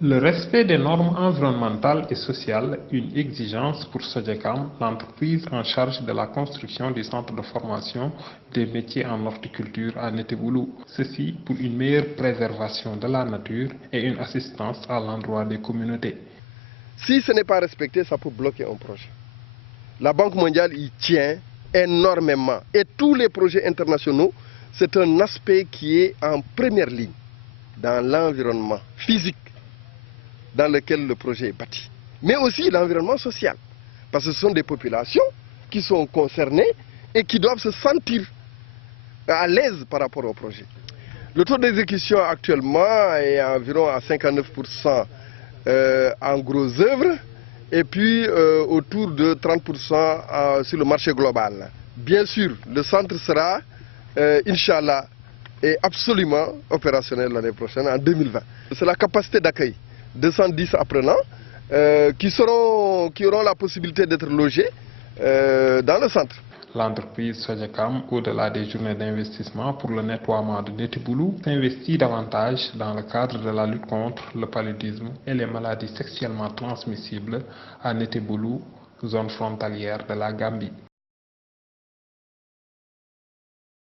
Le respect des normes environnementales et sociales, une exigence pour Sodiacam, l'entreprise en charge de la construction du centre de formation des métiers en horticulture à Neteboulou. Ceci pour une meilleure préservation de la nature et une assistance à l'endroit des communautés. Si ce n'est pas respecté, ça peut bloquer un projet. La Banque mondiale y tient énormément. Et tous les projets internationaux, c'est un aspect qui est en première ligne dans l'environnement physique dans lequel le projet est bâti. Mais aussi l'environnement social. Parce que ce sont des populations qui sont concernées et qui doivent se sentir à l'aise par rapport au projet. Le taux d'exécution actuellement est environ à 59% en gros œuvres et puis autour de 30% sur le marché global. Bien sûr, le centre sera, Inch'Allah, et absolument opérationnel l'année prochaine, en 2020. C'est la capacité d'accueil. 210 apprenants qui auront la possibilité d'être logés dans le centre. L'entreprise Sodiacam, au-delà des journées d'investissement pour le nettoiement de Neteboulou, s'investit davantage dans le cadre de la lutte contre le paludisme et les maladies sexuellement transmissibles à Neteboulou, zone frontalière de la Gambie.